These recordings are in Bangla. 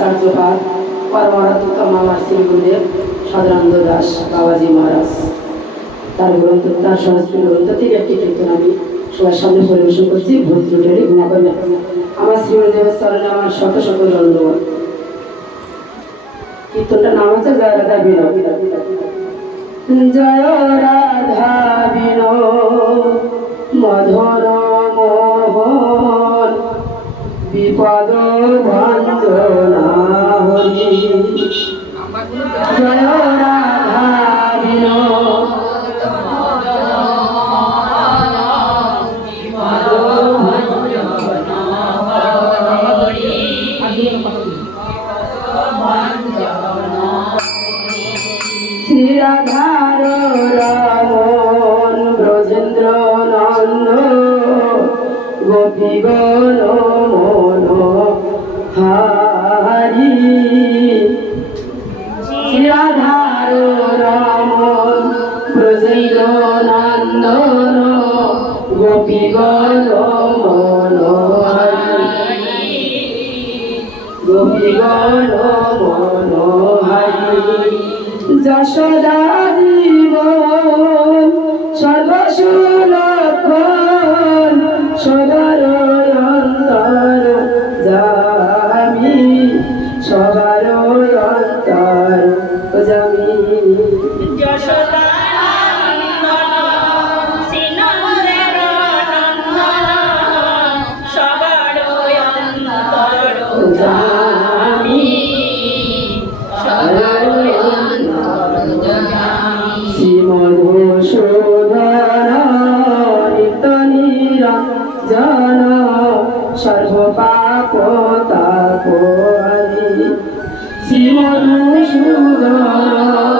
চার্যপাত পরমারাত্মক মামা শ্রী গুরুদেব সদানন্দ দাস বাবাজি মহারাজ। তার গ্রন্থ, তার সংস্কৃত গ্রন্থ থেকে একটি কীর্তন আমি সবার সামনে পরিবেশন করছি। ভূত ত্রুটি গুণা করবেন আমার শ্রী চরণে আমার শত শত ধন্যবাদ কীর্তনটার নাম হচ্ছে জয় রাধা বিনোদ। জয় রাধা বিনোদ, মধুর রাধার রামন ব্রজেন্দ্র নন্দ গোপী গণ মন হারি। রাধার রামন ব্রজেন্দ্র নন্দন গোপী গণ মন হারি। গোপীগণ মনোহারি যশোদা দিব সর্বসুলক্ষণ Sinan ışığı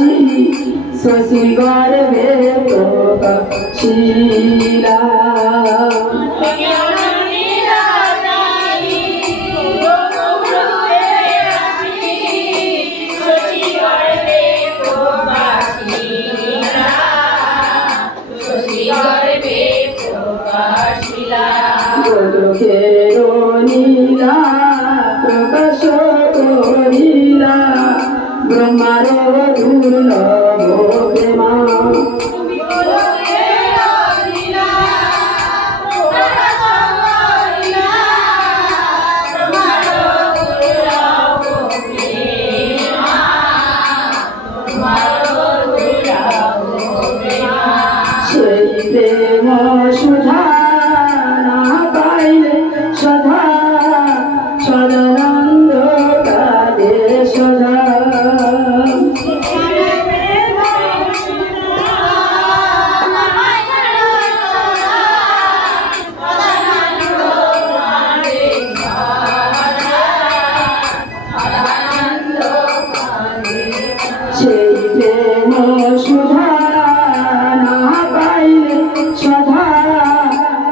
আসি শশী গর্ভে প্রকাশিলা গোলকের নীলা। ব্রহ্মার সেই প্রেম সুধা